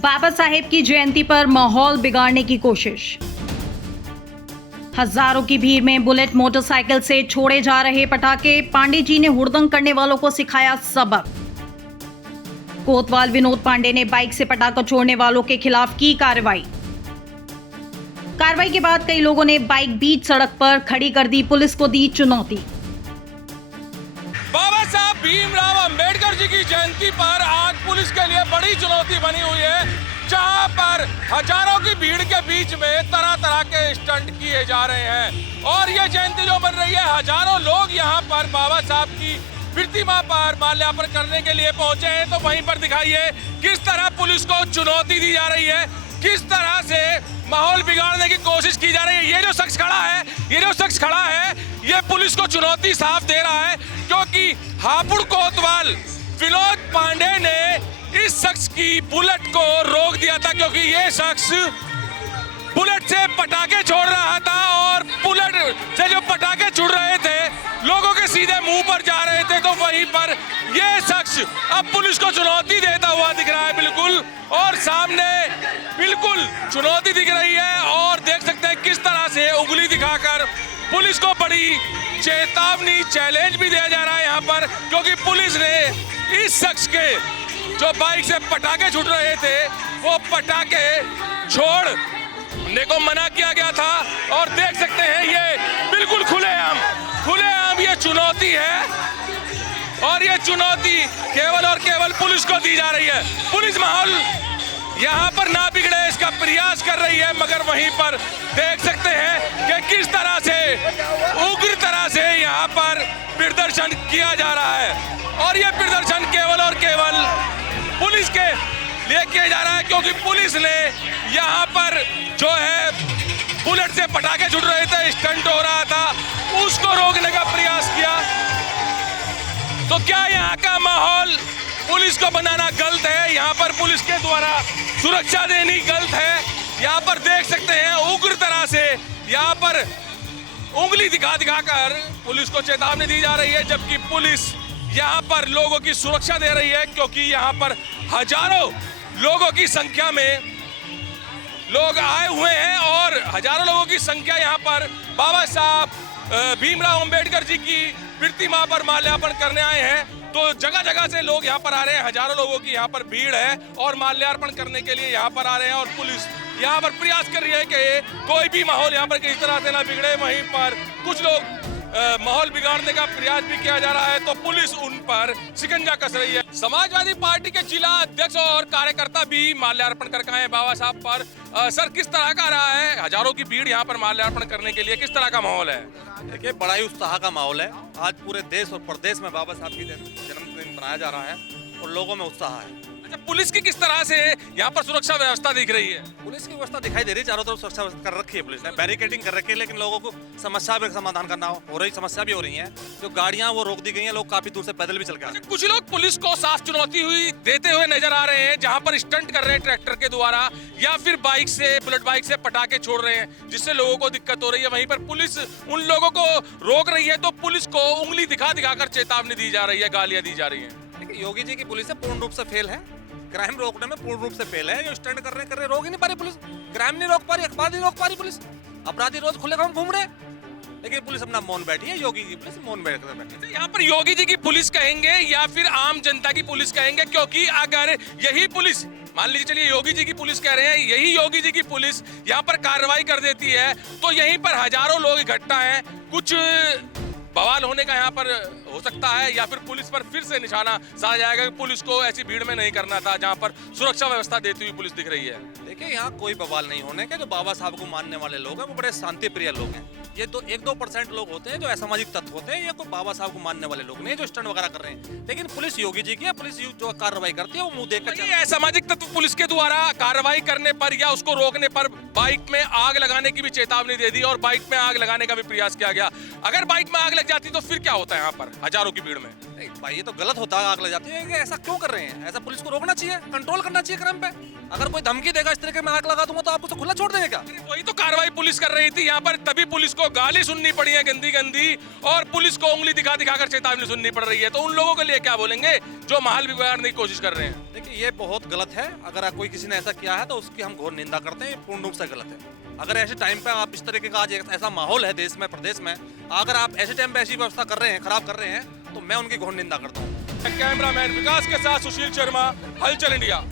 बाबा साहेब की जयंती पर माहौल बिगाड़ने की कोशिश। हजारों की भीड़ में बुलेट मोटरसाइकिल से छोड़े जा रहे पटाखे। पांडे जी ने हुड़दंग करने वालों को सिखाया सबक। कोतवाल विनोद पांडे ने बाइक से पटाखा छोड़ने वालों के खिलाफ की कार्रवाई। कार्रवाई के बाद कई लोगों ने बाइक बीच सड़क पर खड़ी कर दी। पुलिस को दी चुनौती। बाबा साहब भीमराव अंबेडकर जी की जयंती पर आज पुलिस के लिए बड़ी चुनौती बनी हुई है, जहां पर हजारों की भीड़ के बीच में तरह तरह के स्टंट किए जा रहे हैं। और ये जयंती जो बन रही है, हजारों लोग यहां पर बाबा साहब की प्रतिमा पर माल्यार्पण करने के लिए पहुंचे हैं। तो वहीं पर दिखाइए किस तरह पुलिस को चुनौती दी जा रही है, किस तरह से माहौल बिगाड़ने की कोशिश की जा रही है। ये जो शख्स खड़ा है ये पुलिस को चुनौती साफ दे रहा है, क्योंकि हापुड़ कोतवाल विनोद पांडे ने इस शख्स की बुलेट को रोक दिया था, क्योंकि ये शख्स बुलेट से पटाखे छोड़ रहा था और बुलेट से जो पटाखे छुड़ रहे थे लोगों के सीधे मुंह पर जा रहे थे। तो वहीं पर ये शख्स अब पुलिस को चुनौती देता हुआ दिख रहा है बिल्कुल, और सामने बिल्कुल चुनौती दिख रही है। और देख सकते हैं किस तरह से उंगली दिखाकर पुलिस को बड़ी चेतावनी, चैलेंज भी दिया जा रहा है यहाँ पर, क्योंकि पुलिस ने इस शख्स के जो बाइक से पटाखे छूट रहे थे वो पटाखे छोड़ने को मना किया गया था। और देख सकते हैं ये बिल्कुल खुलेआम ये चुनौती है, और ये चुनौती केवल और केवल पुलिस को दी जा रही है। पुलिस माहौल यहाँ पर ना बिगड़े इसका प्रयास कर रही है, मगर वहीं पर देख सकते हैं कि किस तरह से उग्र तरह से यहाँ पर प्रदर्शन किया जा रहा है। और ये प्रदर्शन केवल और केवल पुलिस के लिए किया जा रहा है, क्योंकि पुलिस ने यहाँ पर जो है बुलेट से पटाखे छूट रहे थे, स्टंट हो रहा था, उसको रोकने का प्रयास किया। तो क्या यहाँ का माहौल पुलिस को बनाना गलत है? यहाँ पर पुलिस के द्वारा सुरक्षा देनी गलत है? यहाँ पर देख सकते हैं उग्र तरह से यहाँ पर उंगली दिखा कर पुलिस को चेतावनी दी जा रही है, जबकि पुलिस यहाँ पर लोगों की सुरक्षा दे रही है, क्योंकि यहाँ पर हजारों लोगों की संख्या में लोग आए हुए हैं और हजारों लोगों की संख्या यहाँ पर बाबा साहब भीमराव अंबेडकर जी की प्रतिमा पर माल्यार्पण करने आए हैं। तो जगह जगह से लोग यहाँ पर आ रहे हैं, हजारों लोगों की यहाँ पर भीड़ है और माल्यार्पण करने के लिए यहाँ पर आ रहे हैं। और पुलिस यहाँ पर प्रयास कर रही है कि कोई भी माहौल यहाँ पर किसी तरह से ना बिगड़े। वहीं पर कुछ लोग माहौल बिगाड़ने का प्रयास भी किया जा रहा है, तो पुलिस उन पर शिकंजा कस रही है। समाजवादी पार्टी के जिला अध्यक्ष और कार्यकर्ता भी माल्यार्पण करके आए हैं बाबा साहब पर। सर, किस तरह का रहा है? हजारों की भीड़ यहाँ पर माल्यार्पण करने के लिए, किस तरह का माहौल है? देखिए, बड़ा ही उत्साह का माहौल है। आज पूरे देश और प्रदेश में बाबा साहब की जन्मदिन मनाया जा रहा है और लोगों में उत्साह है। अच्छा, पुलिस की किस तरह से यहाँ पर सुरक्षा व्यवस्था दिख रही है? पुलिस की व्यवस्था दिखाई दे रही है, चारों तरफ सुरक्षा कर रखी है पुलिस ने, बैरिकेडिंग कर रखी है, लेकिन लोगों को समस्या भी समाधान करना हो रही, समस्या भी हो रही है। जो गाड़ियां वो रोक दी गई हैं, लोग काफी दूर से पैदल भी चल गए। अच्छा, कुछ लोग पुलिस को साफ चुनौती देते हुए नजर आ रहे हैं, जहाँ पर स्टंट कर रहे हैं ट्रैक्टर के द्वारा या फिर बाइक से, बुलेट बाइक से पटाखे छोड़ रहे हैं, जिससे लोगों को दिक्कत हो रही है। वहीं पर पुलिस उन लोगों को रोक रही है, तो पुलिस को उंगली दिखाकर चेतावनी दी जा रही है, गालियां दी जा रही है। योगी जी की पुलिस पूर्ण रूप से फेल है, क्राइम रोकने में पूर्ण रूप से फेल है। जो स्टंट कर रहे रोक ही नहीं पा रही पुलिस, क्राइम नहीं रोक पा रही, अखबार नहीं रोक पा रही पुलिस। अपराधी रोज खुले काम घूम रहे, लेकिन पुलिस अपना मौन बैठी है। योगी की पुलिस मौन बैठ कर बैठी है। यहाँ पर योगी जी की पुलिस कहेंगे या फिर आम जनता की पुलिस कहेंगे? क्योंकि अगर यही पुलिस, मान लीजिए चलिए योगी जी की पुलिस कह रहे हैं, यही योगी जी की पुलिस यहाँ पर कार्रवाई कर देती है, तो यहीं पर हजारों लोग इकट्ठा हैं, कुछ बवाल होने का यहाँ पर हो सकता है, या फिर पुलिस पर फिर से निशाना साधा जाएगा कि पुलिस को ऐसी भीड़ में नहीं करना था, जहाँ पर सुरक्षा व्यवस्था देती हुई पुलिस दिख रही है। देखिए, यहाँ कोई बवाल नहीं होने के। जो बाबा साहब को मानने वाले लोग हैं वो बड़े शांति प्रिय लोग हैं। ये तो 1-2% लोग होते हैं जो असामाजिक तत्व होते हैं, ये कोई बाबा साहब को मानने वाले लोग नहीं जो स्टंट वगैरह कर रहे हैं। लेकिन पुलिस योगी जी की है, पुलिस जो कार्रवाई करती है वो मुंह देखकर। असामाजिक तत्व पुलिस के द्वारा कार्रवाई करने पर या उसको रोकने पर बाइक में आग लगाने की भी चेतावनी दे दी और बाइक में आग लगाने का भी प्रयास किया गया। अगर बाइक में आग लग जाती तो फिर क्या होता है यहाँ पर हजारों की भीड़ में? भाई, ये तो गलत होता है, आग लग जाती है। ऐसा क्यों कर रहे हैं? ऐसा पुलिस को रोकना चाहिए, कंट्रोल करना चाहिए क्राइम पे। अगर कोई धमकी देगा इस तरीके में आग लगा दूंगा तो आप उसको खुला छोड़ देंगे क्या? वही तो कार्रवाई पुलिस कर रही थी यहाँ पर, तभी पुलिस को गाली सुननी पड़ी है गंदी गंदी और पुलिस को उंगली दिखा दिखाकर चेतावनी सुननी पड़ रही है, तो उन लोगों के लिए क्या बोलेंगे जो माहौल बिगाड़ने की कोशिश कर रहे हैं? देखिए ये बहुत गलत है। अगर कोई किसी ने ऐसा किया है तो उसकी हम घोर निंदा करते हैं, ये पूर्ण रूप से गलत है। अगर ऐसे टाइम पे आप इस तरीके का आज ऐसा माहौल है देश में, प्रदेश में, अगर आप ऐसे टाइम पे ऐसी व्यवस्था कर रहे हैं, खराब कर रहे हैं, तो मैं उनकी घोर निंदा करता हूँ। कैमरामैन विकास के साथ सुशील शर्मा, हलचल इंडिया।